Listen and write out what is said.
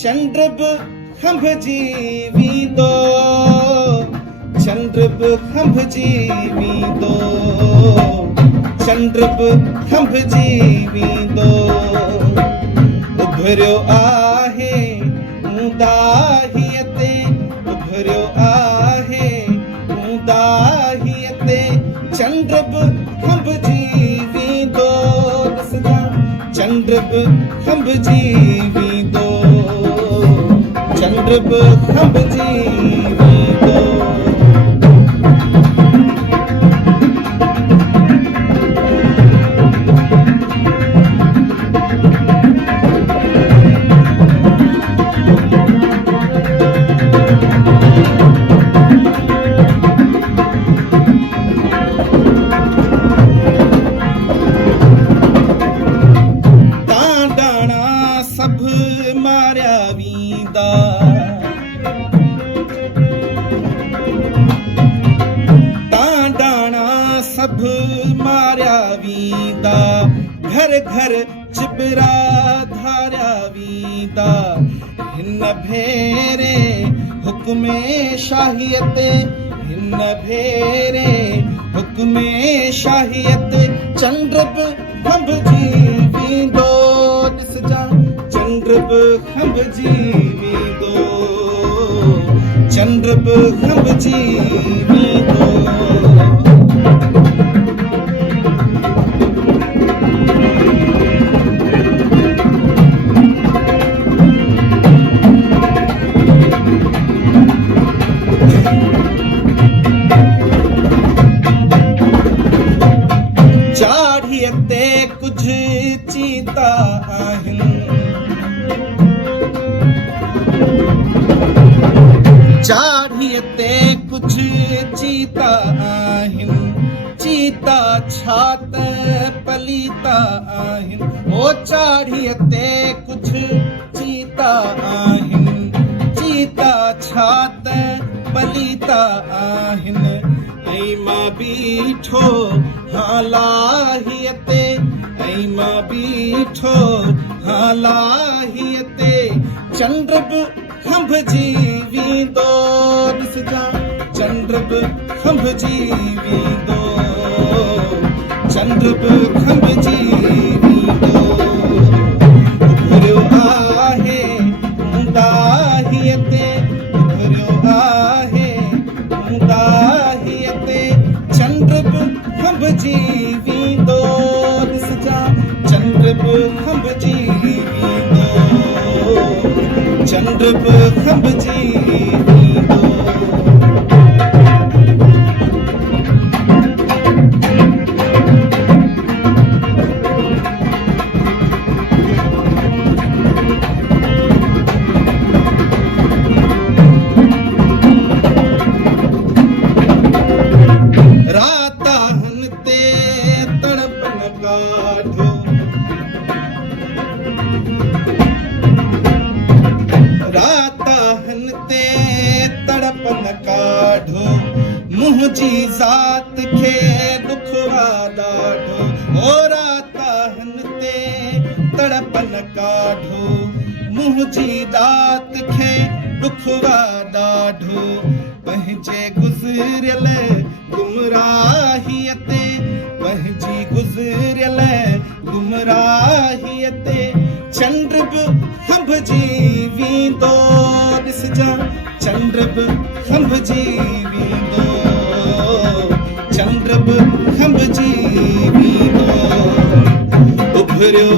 चंद्र बि खंभजी वेंदो, चंद्र बि खंभजी वेंदो, चंद्र बि खंभजी वेंदो। उभरियो आहे ऊंदाहीअ ते, उभरियो आहे ऊंदाहीअ ते, चंद्र बि खंभजी वेंदो। ॾिसजां चंद्र बि खंभजी वेंदो, चंद्र बि खंभजी वेंदो। मारिया वेंदा, डाणा सभु मारिया वेंदा, घर घर चिबरा धारिया वेंदा। हिन भेरे हुक्मे शाहीअ ते, हिन भेरे हुक्मे शाहीअ ते, चंद्र बि खंभजी वेंदो। ॾिसजां चंद्र बि खंभजी वेंदो, चंद्र बि खंभजी वेंदो। चाढ़ीअ ते कुझु चीता आहिनि, चाढ़ीअ ते कुझु चीता आहिनि, चीता छा त पलीता आहिनि। ओ चाढ़ीअ ते कुझु चीता आहिनि, चीता छा त पलीता आहिनि। ऐं मां बीठो हां लाहीअ ते, ऐं मां बीठो हां लाहीअ ते, चंद्र बि खंभजी वेंदो। ॾिसजां चंद्र बि खंभजी वेंदो, चंद्र बि खंभजी वेंदो। उभरियो आहे ऊंदाहीअ ते, उभरियो आहे ऊंदाहीअ ते, चंद्र बि खंभजी वेंदो। ॾिसजां चंद्र बि खंभजी वेंदो, चंद्र बि खंभजी वेंदो। राताहन ते तड़पन काढो, राताहन ते तड़पन काढो, मुंहिंजी ज़ात खे ॾुख ॾाढो। ओ राताहन ते तड़पन काढो, मुंहिंजी ज़ात खे ॾुख ॾाढो। पंहिंजे गुज़रियल गुमराहीअ ते, पंहिंजी गुज़रियल गुमराहीअ ते, चंद्र बि खंभजी वेंदो। ॾिसजां चंद्र बि खंभजी वेंदो, चंद्र बि खंभजी वेंदो। उभरियो